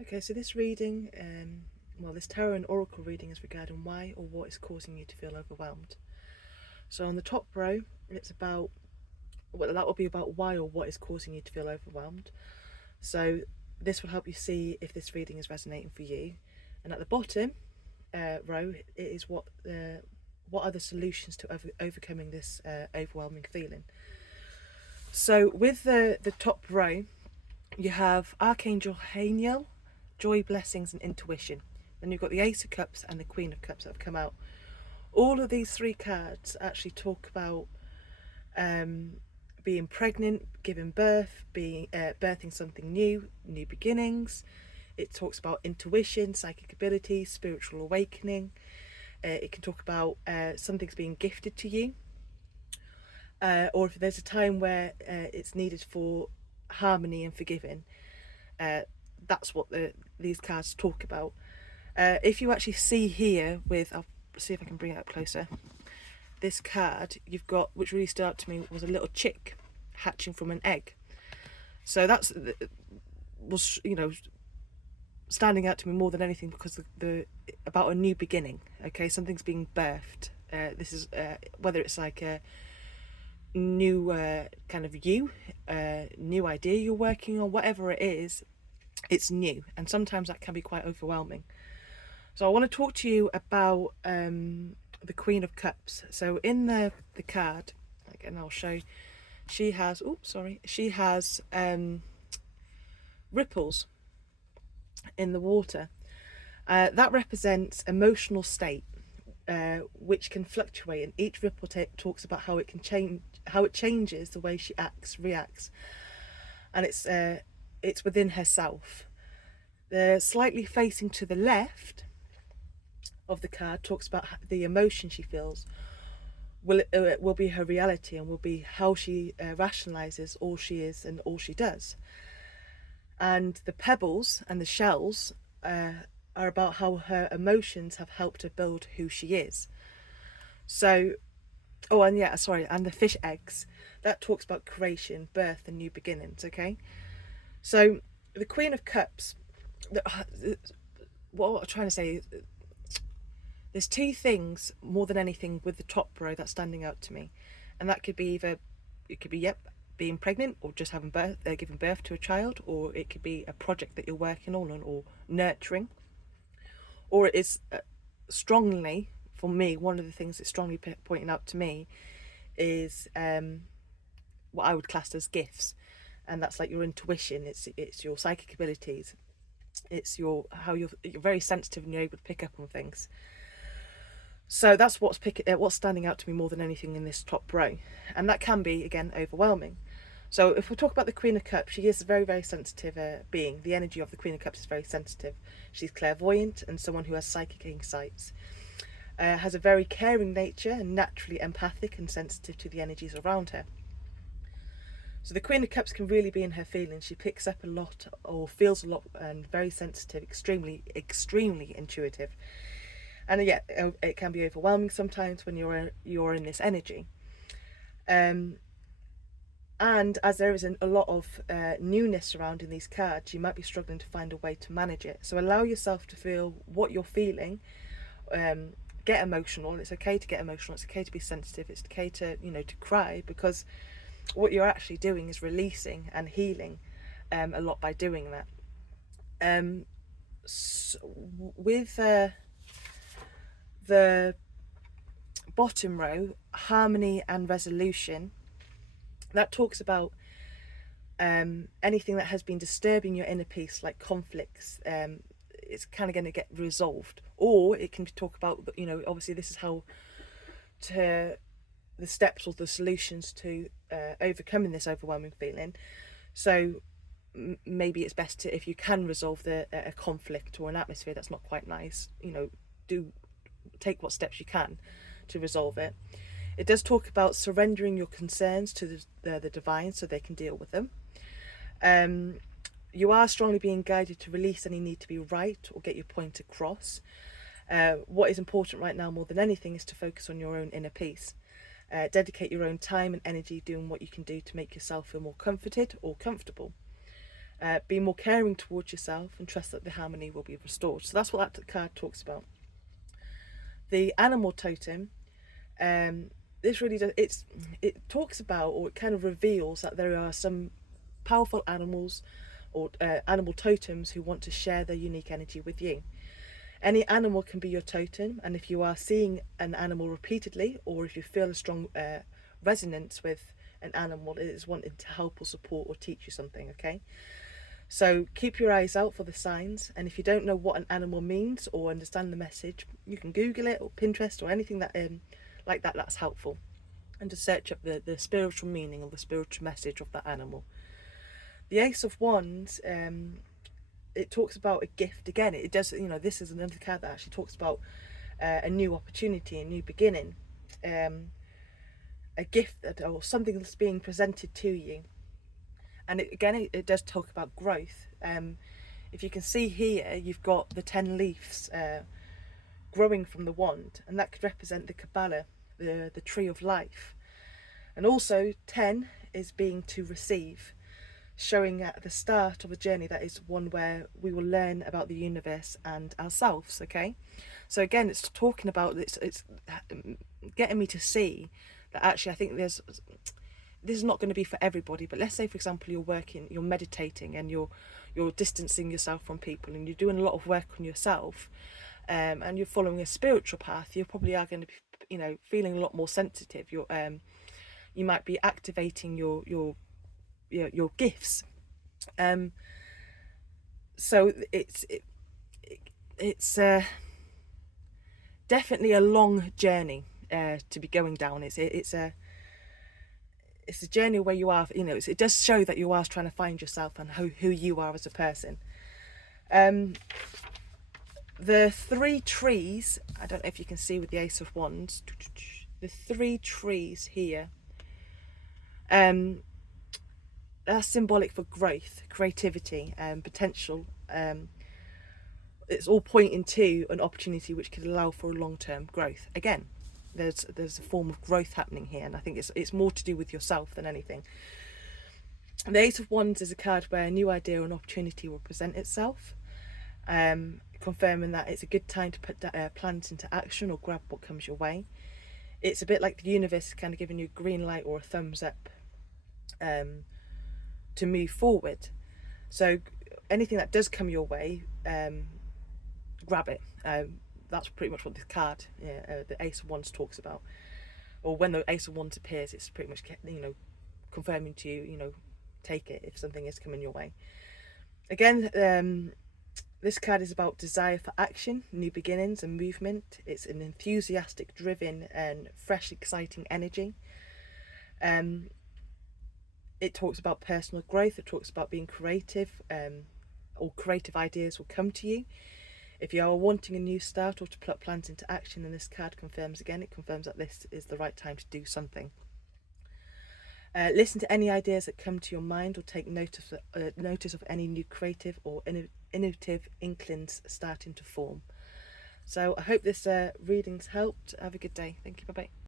Okay, so this reading, this tarot and oracle reading is regarding why or what is causing you to feel overwhelmed. So on the top row, it's about, well, that will be about why or what is causing you to feel overwhelmed. So this will help you see if this reading is resonating for you. And at the bottom row, it is what are the solutions to overcoming this overwhelming feeling. So with the top row, you have Archangel Haniel, joy, blessings, and intuition. Then you've got the Ace of Cups and the Queen of Cups that have come out. All of these three cards actually talk about being pregnant, giving birth, birthing something new, new beginnings. It talks about intuition, psychic ability, spiritual awakening. It can talk about something's being gifted to you, or if there's a time where it's needed for harmony and forgiving. That's what these cards talk about. If you actually see here I'll see if I can bring it up closer. This card you've got, which really stood out to me, was a little chick hatching from an egg. So that's was standing out to me more than anything because the about a new beginning. Okay, something's being birthed. This is whether it's like a new kind of new idea you're working on, whatever it is, it's new, and sometimes that can be quite overwhelming. So I want to talk to you about the Queen of Cups. So in the card, again, I'll show. She has ripples in the water. That represents emotional state, which can fluctuate, and each ripple talks about how it can change, how it changes the way she reacts, and it's within herself. The slightly facing to the left of the card talks about the emotion she feels will be her reality, and will be how she rationalizes all she is and all she does. And the pebbles and the shells are about how her emotions have helped her build who she is. So, and the fish eggs, that talks about creation, birth, and new beginnings. Okay, so the Queen of Cups, what I'm trying to say is, there's two things more than anything with the top row that's standing out to me, and that could be being pregnant, or just having giving birth to a child, or it could be a project that you're working on or nurturing, or it is strongly, for me, one of the things that's strongly pointing out to me is what I would class as gifts, and that's like your intuition. It's your psychic abilities. It's you're very sensitive and you're able to pick up on things. So that's what's standing out to me more than anything in this top row, and that can be, again, overwhelming. So if we talk about the Queen of Cups, she is a very, very sensitive being. The energy of the Queen of Cups is very sensitive. She's clairvoyant and someone who has psychic insights. Has a very caring nature and naturally empathic and sensitive to the energies around her. So the Queen of Cups can really be in her feelings. She picks up a lot or feels a lot, and very sensitive, extremely, extremely intuitive. And yeah, it can be overwhelming sometimes when you're in this energy. And as there is a lot of newness surrounding these cards, you might be struggling to find a way to manage it. So allow yourself to feel what you're feeling. Get emotional. It's okay to get emotional. It's okay to be sensitive. It's okay to to cry, because what you're actually doing is releasing and healing a lot by doing that. So with the bottom row, harmony and resolution, that talks about anything that has been disturbing your inner peace, like conflicts. It's kind of going to get resolved, or it can talk about, obviously this is how to the steps or the solutions to overcoming this overwhelming feeling. So maybe it's best to, if you can resolve a conflict or an atmosphere that's not quite nice, do take what steps you can to resolve it. It does talk about surrendering your concerns to the divine so they can deal with them. You are strongly being guided to release any need to be right or get your point across. What is important right now more than anything is to focus on your own inner peace. Dedicate your own time and energy doing what you can do to make yourself feel more comforted or comfortable. Be more caring towards yourself and trust that the harmony will be restored. So that's what that card talks about. The animal totem, this really does, it talks about, or it kind of reveals that there are some powerful animals or animal totems who want to share their unique energy with you. Any animal can be your totem, and if you are seeing an animal repeatedly, or if you feel a strong resonance with an animal, it is wanting to help or support or teach you something, okay? So keep your eyes out for the signs, and if you don't know what an animal means or understand the message, you can Google it or Pinterest or anything that like that that's helpful, and to search up the spiritual meaning or the spiritual message of that animal. The Ace of Wands, it talks about a gift. Again, it does, this is another card that actually talks about a new opportunity, a new beginning, a gift or something that's being presented to you. And it does talk about growth. If you can see here, you've got the 10 leaves growing from the wand, and that could represent the Kabbalah, the tree of life. And also 10 is being to receive, showing at the start of a journey that is one where we will learn about the universe and ourselves, okay? So again, it's talking about, it's getting me to see that actually I think this is not going to be for everybody, but let's say, for example, you're meditating and you're distancing yourself from people and you're doing a lot of work on yourself, and you're following a spiritual path, you probably are going to be, feeling a lot more sensitive. You might be activating your gifts. So it's definitely a long journey to be going down. It's a journey where you are, it does show that you are trying to find yourself and who you are as a person. The 3 trees, I don't know if you can see with the Ace of Wands, the 3 trees here, that's symbolic for growth, creativity, and potential. It's all pointing to an opportunity which could allow for a long-term growth. Again, there's a form of growth happening here, and I think it's more to do with yourself than anything. The Ace of Wands is a card where a new idea or an opportunity will present itself, confirming that it's a good time to put plans into action or grab what comes your way. It's a bit like the universe is kind of giving you a green light or a thumbs up to move forward. So anything that does come your way, grab it. That's pretty much what this card, the Ace of Wands, talks about. Or when the Ace of Wands appears, it's pretty much, confirming to you, take it if something is coming your way. Again, this card is about desire for action, new beginnings and movement. It's an enthusiastic, driven and fresh, exciting energy. It talks about personal growth. It talks about being creative, or creative ideas will come to you. If you are wanting a new start or to put plans into action, then this card confirms again, it confirms that this is the right time to do something. Listen to any ideas that come to your mind, or take notice of any new creative or innovative inklings starting to form. So I hope this reading's helped. Have a good day. Thank you. Bye-bye.